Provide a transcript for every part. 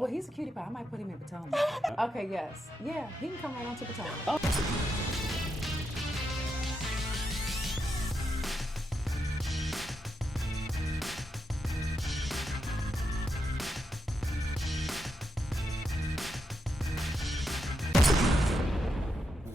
Well, he's a cutie pie. I might put him in Potomac. Okay, yes. Yeah, he can come right on to Potomac.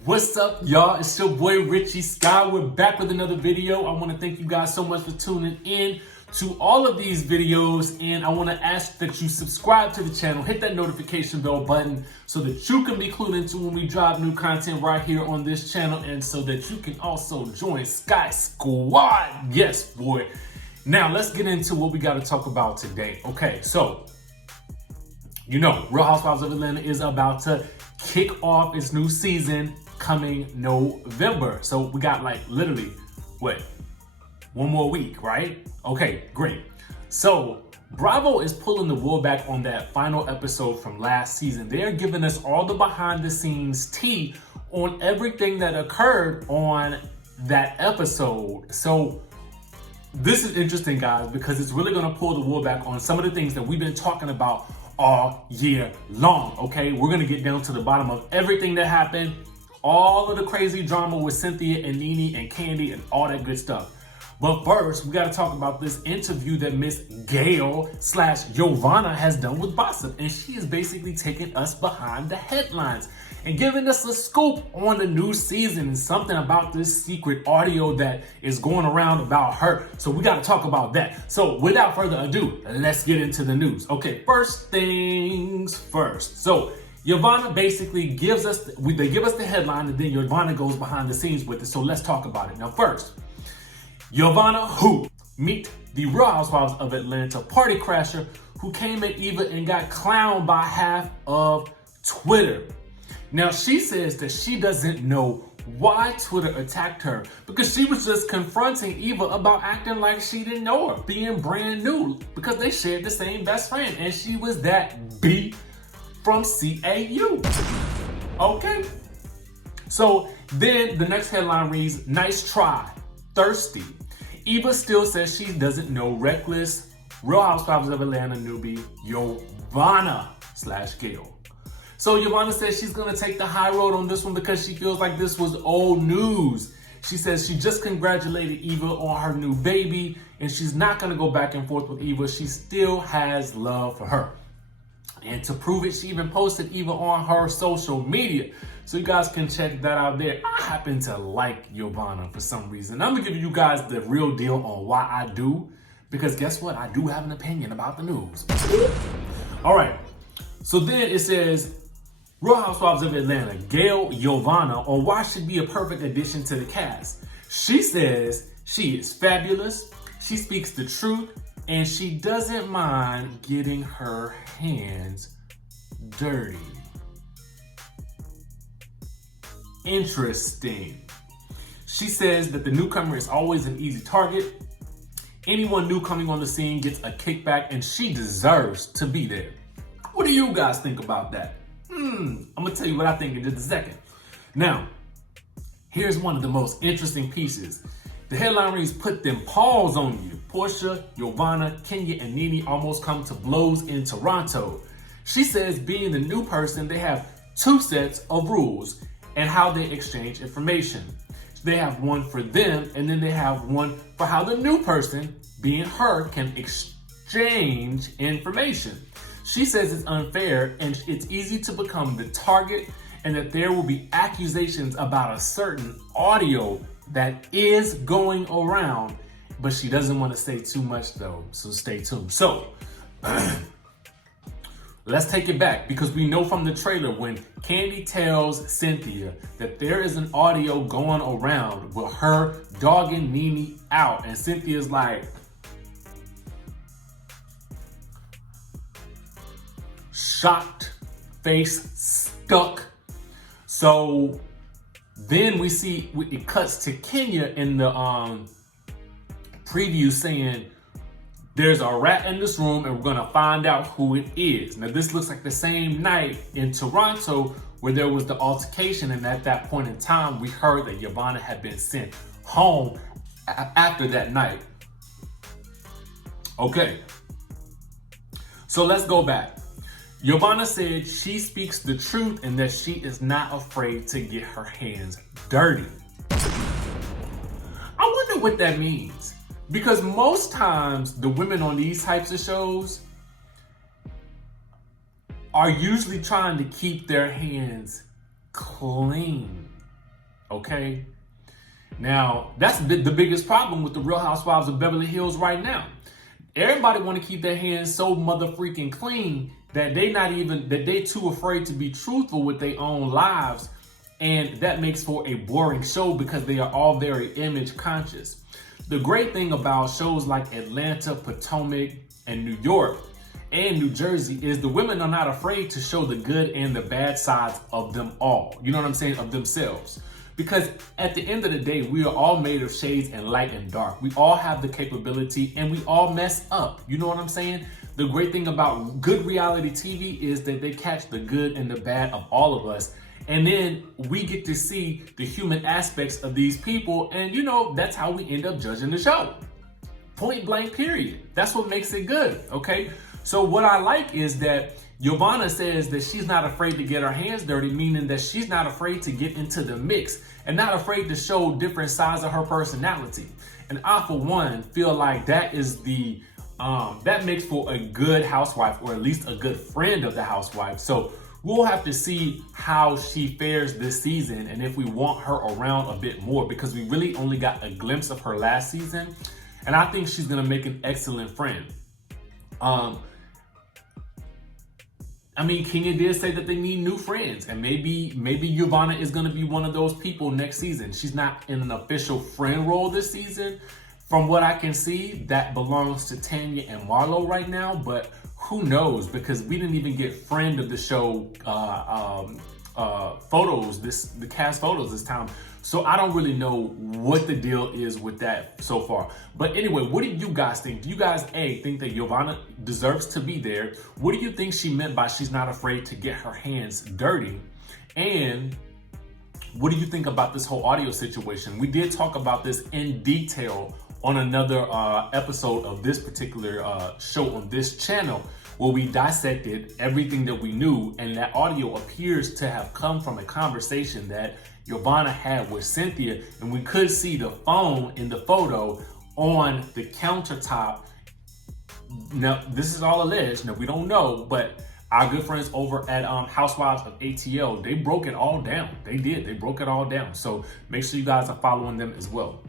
What's up, y'all? It's your boy Richie Sky. We're back with another video. I want to thank you guys so much for tuning in to all of these videos, and I want to ask that you subscribe to the channel, hit that notification bell button so that you can be clued into when we drop new content right here on this channel, and so that you can also join Sky Squad. Yes, boy. Now let's get into what we got to talk about today. Okay, so you know, Real Housewives of Atlanta is about to kick off its new season coming November. So we got like literally, what, one more week, right? Okay, great. So Bravo is pulling the wool back on that final episode from last season. They're giving us all the behind the scenes tea on everything that occurred on that episode. So this is interesting, guys, because it's really gonna pull the wool back on some of the things that we've been talking about all year long, okay? We're gonna get down to the bottom of everything that happened, all of the crazy drama with Cynthia and Nene and Kandi and all that good stuff. But first, we gotta talk about this interview that Miss Gayle / Yovanna has done with Gossip, and she is basically taking us behind the headlines and giving us a scoop on the new season and something about this secret audio that is going around about her. So we gotta talk about that. So without further ado, let's get into the news. Okay, first things first. So Yovanna basically gives us, they give us the headline, and then Yovanna goes behind the scenes with it. So let's talk about it. Now first, Yovanna who? Meet the Real Housewives of Atlanta party crasher who came at Eva and got clowned by half of Twitter. Now she says that she doesn't know why Twitter attacked her because she was just confronting Eva about acting like she didn't know her, being brand new, because they shared the same best friend, and she was that B from CAU. Okay. So then the next headline reads, nice try, thirsty. Eva still says she doesn't know reckless Real Housewives of Atlanta newbie Yovanna / Gayle. So Yovanna says she's gonna take the high road on this one because she feels like this was old news. She says she just congratulated Eva on her new baby, and she's not gonna go back and forth with Eva. She still has love for her. And to prove it, she even posted Eva on her social media. So you guys can check that out there. I happen to like Yovanna for some reason. I'm gonna give you guys the real deal on why I do, because guess what? I do have an opinion about the news. All right, so then it says, Real Housewives of Atlanta, Gayle Yovanna on why she'd be a perfect addition to the cast. She says she is fabulous, she speaks the truth, and she doesn't mind getting her hands dirty. Interesting. She says that the newcomer is always an easy target. Anyone new coming on the scene gets a kickback, and she deserves to be there. What do you guys think about that? I'm gonna tell you what I think in just a second. Now, here's one of the most interesting pieces. The headline reads, put them paws on you. Porsha, Yovanna, Kenya, and Nene almost come to blows in Toronto. She says being the new person, they have two sets of rules and how they exchange information. They have one for them, and then they have one for how the new person, being her, can exchange information. She says it's unfair and it's easy to become the target, and that there will be accusations about a certain audio that is going around, but she doesn't want to say too much though, so stay tuned. So let's take it back, because we know from the trailer when Kandi tells Cynthia that there is an audio going around with her dogging Nene out, and Cynthia's like, shocked, face stuck. So then we see, it cuts to Kenya in the preview saying, there's a rat in this room and we're gonna find out who it is. Now this looks like the same night in Toronto where there was the altercation, and at that point in time, we heard that Yovanna had been sent home after that night. Okay, so let's go back. Yovanna said she speaks the truth and that she is not afraid to get her hands dirty. I wonder what that means. Because most times the women on these types of shows are usually trying to keep their hands clean, okay? Now, that's the biggest problem with the Real Housewives of Beverly Hills right now. Everybody want to keep their hands so mother freaking clean that they too afraid to be truthful with their own lives. And that makes for a boring show because they are all very image conscious. The great thing about shows like Atlanta, Potomac, and New York, and New Jersey is the women are not afraid to show the good and the bad sides of them all. You know what I'm saying? Of themselves. Because at the end of the day, we are all made of shades and light and dark. We all have the capability and we all mess up. You know what I'm saying? The great thing about good reality TV is that they catch the good and the bad of all of us. And then we get to see the human aspects of these people. And you know, that's how we end up judging the show. Point blank, period. That's what makes it good, okay? So what I like is that Yovanna says that she's not afraid to get her hands dirty, meaning that she's not afraid to get into the mix and not afraid to show different sides of her personality. And I, for one, feel like that is that makes for a good housewife, or at least a good friend of the housewife. So we'll have to see how she fares this season and if we want her around a bit more, because we really only got a glimpse of her last season. And I think she's gonna make an excellent friend. I mean, Kenya did say that they need new friends, and maybe Yovanna is going to be one of those people next season. She's not in an official friend role this season. From what I can see, that belongs to Tanya and Marlo right now, but who knows? Because we didn't even get friend of the show photos, the cast photos this time. So I don't really know what the deal is with that so far. But anyway, what do you guys think? Do you guys, A, think that Yovanna deserves to be there? What do you think she meant by she's not afraid to get her hands dirty? And what do you think about this whole audio situation? We did talk about this in detail on another episode of this particular show on this channel, where we dissected everything that we knew, and that audio appears to have come from a conversation that Yovanna had with Cynthia, and we could see the phone in the photo on the countertop. Now, this is all alleged. Now, we don't know, but our good friends over at Housewives of ATL, they broke it all down. They did. They broke it all down. So make sure you guys are following them as well.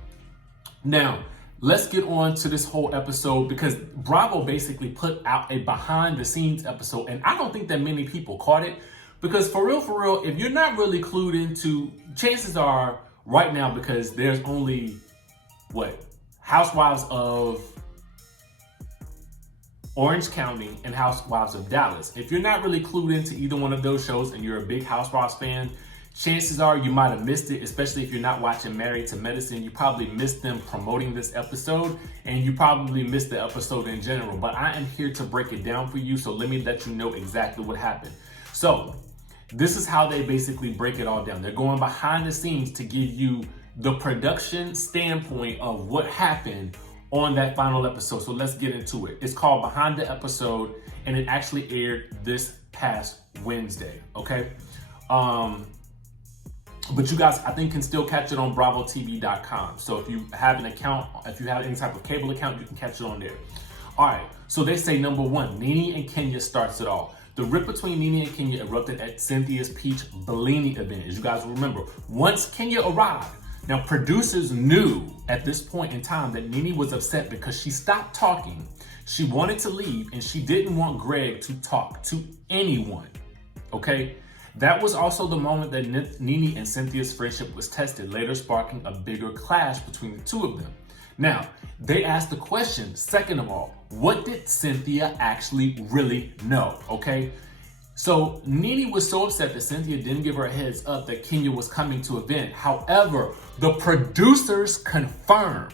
Now, let's get on to this whole episode, because Bravo basically put out a behind the scenes episode, and I don't think that many people caught it. Because for real, if you're not really clued into, chances are right now, because there's only, Housewives of Orange County and Housewives of Dallas. If you're not really clued into either one of those shows and you're a big Housewives fan, chances are you might have missed it, especially if you're not watching Married to Medicine. You probably missed them promoting this episode, and you probably missed the episode in general. But I am here to break it down for you, so let me let you know exactly what happened. So, this is how they basically break it all down. They're going behind the scenes to give you the production standpoint of what happened on that final episode. So let's get into it. It's called Behind the Episode, and it actually aired this past Wednesday, okay? But you guys, I think, can still catch it on BravoTV.com. So if you have an account, if you have any type of cable account, you can catch it on there. All right, so they say number one, NeNe and Kenya starts it all. The rip between NeNe and Kenya erupted at Cynthia's Peach Bellini event, as you guys will remember. Once Kenya arrived, now producers knew at this point in time that NeNe was upset because she stopped talking. She wanted to leave, and she didn't want Greg to talk to anyone, okay? That was also the moment that NeNe and Cynthia's friendship was tested, later sparking a bigger clash between the two of them. Now, they asked the question, second of all, what did Cynthia actually really know, okay? So NeNe was so upset that Cynthia didn't give her a heads up that Kenya was coming to event. However, the producers confirmed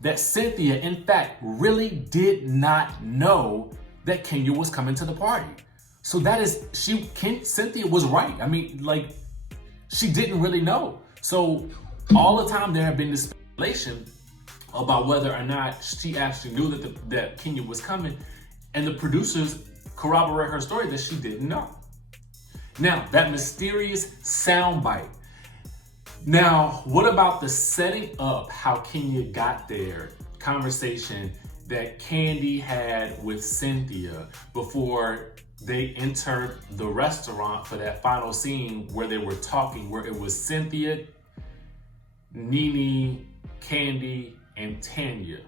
that Cynthia, in fact, really did not know that Kenya was coming to the party. So that is, Cynthia was right. I mean, like, she didn't really know. So all the time there have been this speculation about whether or not she actually knew that Kenya was coming, and the producers corroborate her story that she didn't know. Now, that mysterious soundbite. Now, what about the setting up how Kenya got there conversation that Kandi had with Cynthia before they entered the restaurant for that final scene where they were talking, where it was Cynthia, NeNe, Kandi, and Tanya.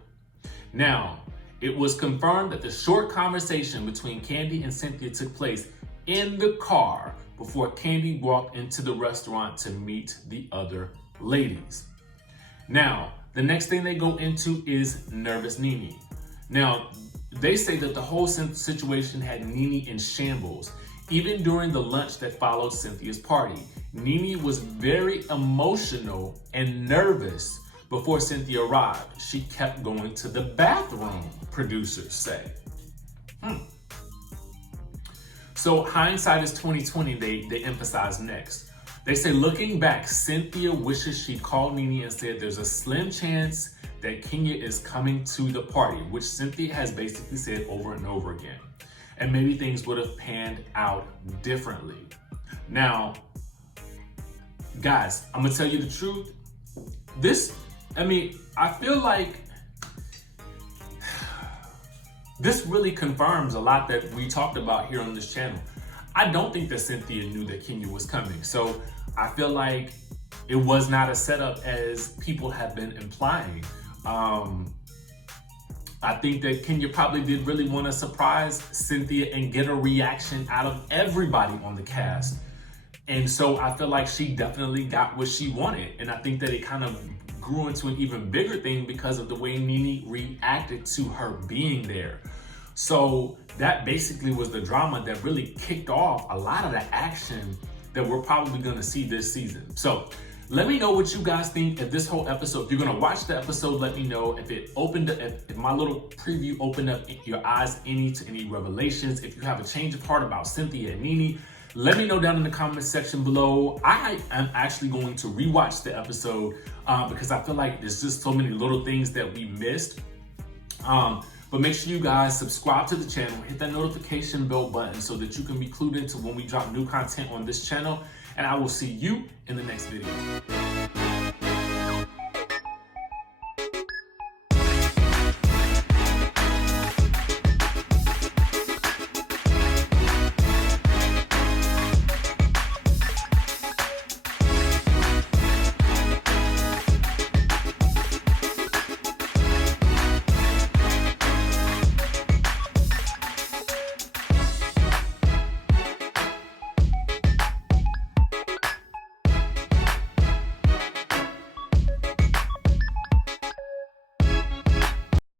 Now, it was confirmed that the short conversation between Kandi and Cynthia took place in the car before Kandi walked into the restaurant to meet the other ladies. Now, the next thing they go into is nervous NeNe. Now, they say that the whole situation had NeNe in shambles. Even during the lunch that followed Cynthia's party, NeNe was very emotional and nervous before Cynthia arrived. She kept going to the bathroom, producers say. So hindsight is 2020, they emphasize next. They say, looking back, Cynthia wishes she called NeNe and said there's a slim chance that Kenya is coming to the party, which Cynthia has basically said over and over again. And maybe things would have panned out differently. Now, guys, I'm gonna tell you the truth. I feel like this really confirms a lot that we talked about here on this channel. I don't think that Cynthia knew that Kenya was coming. So I feel like it was not a setup as people have been implying. I think that Kenya probably did really want to surprise Cynthia and get a reaction out of everybody on the cast. And so I feel like she definitely got what she wanted. And I think that it kind of grew into an even bigger thing because of the way NeNe reacted to her being there. So that basically was the drama that really kicked off a lot of the action that we're probably gonna see this season. So let me know what you guys think of this whole episode. If you're gonna watch the episode, let me know if my little preview opened up your eyes to any revelations. If you have a change of heart about Cynthia and NeNe, let me know down in the comment section below. I am actually going to rewatch the episode because I feel like there's just so many little things that we missed. But make sure you guys subscribe to the channel, hit that notification bell button so that you can be clued into when we drop new content on this channel. And I will see you in the next video.